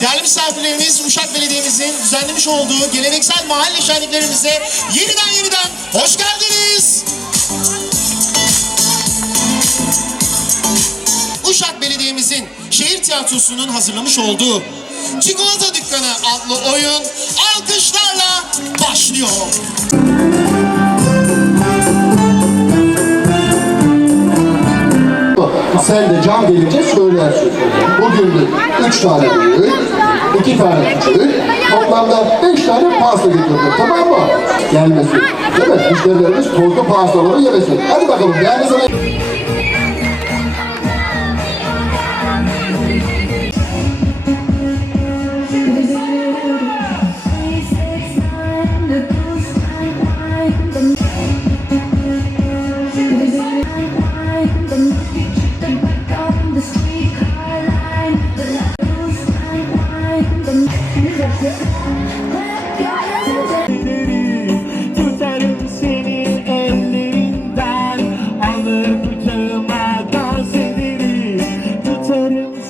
Değerli misafirlerimiz Uşak Belediye'mizin düzenlemiş olduğu geleneksel mahalle şenliklerimize yeniden yeniden hoş geldiniz. Uşak Belediye'mizin şehir tiyatrosunun hazırlamış olduğu Çikolata Dükkanı adlı oyun alkışlarla başlıyor. Sen de cam gelince söylersin. Bugün de üç tane büyük, iki tane küçük, toplamda beş tane pasta getirdim. Tamam mı? Gelmesin. Değil mi? Müşterilerimiz tozlu pastaları yemesin. Hadi bakalım. Yani sana...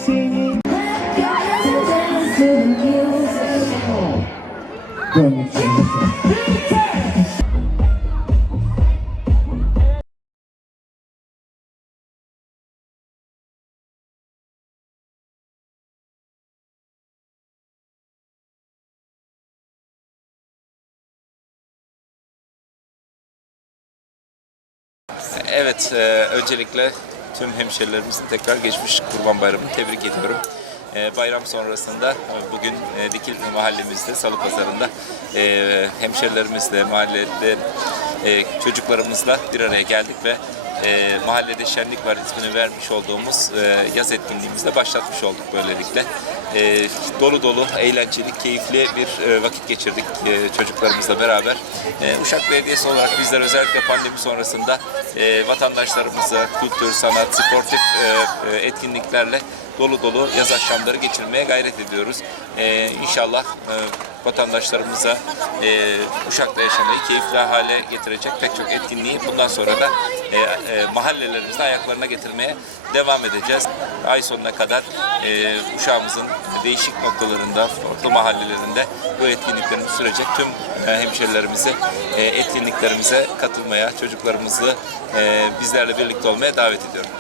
singing. Let your öncelikle tüm hemşerilerimizin tekrar geçmiş Kurban Bayramı'nı tebrik ediyorum. E, bayram sonrasında e, bugün e, mahallemizde, Salı Pazarı'nda e, hemşerilerimizle, mahallede e, çocuklarımızla bir araya geldik ve e, mahallede şenlik var ismini vermiş olduğumuz e, yaz etkinliğimizde başlatmış olduk böylelikle. E, dolu dolu, eğlenceli, keyifli bir e, vakit geçirdik e, çocuklarımızla beraber. E, Uşak Belediyesi olarak bizler özellikle pandemi sonrasında e, vatandaşlarımızı kültür, sanat, sportif e, e, etkinliklerle dolu dolu yaz akşamları geçirmeye gayret ediyoruz. E, inşallah e, vatandaşlarımıza e, Uşak'ta yaşamayı keyifli hale getirecek pek çok etkinliği bundan sonra da e, e, mahallelerimizde ayaklarına getirmeye devam edeceğiz. Ay sonuna kadar e, Uşağımızın değişik noktalarında, farklı mahallelerinde bu etkinliklerimiz sürecek. Tüm e, hemşerilerimizi e, etkinliklerimize katılmaya, çocuklarımızı e, bizlerle birlikte olmaya davet ediyorum.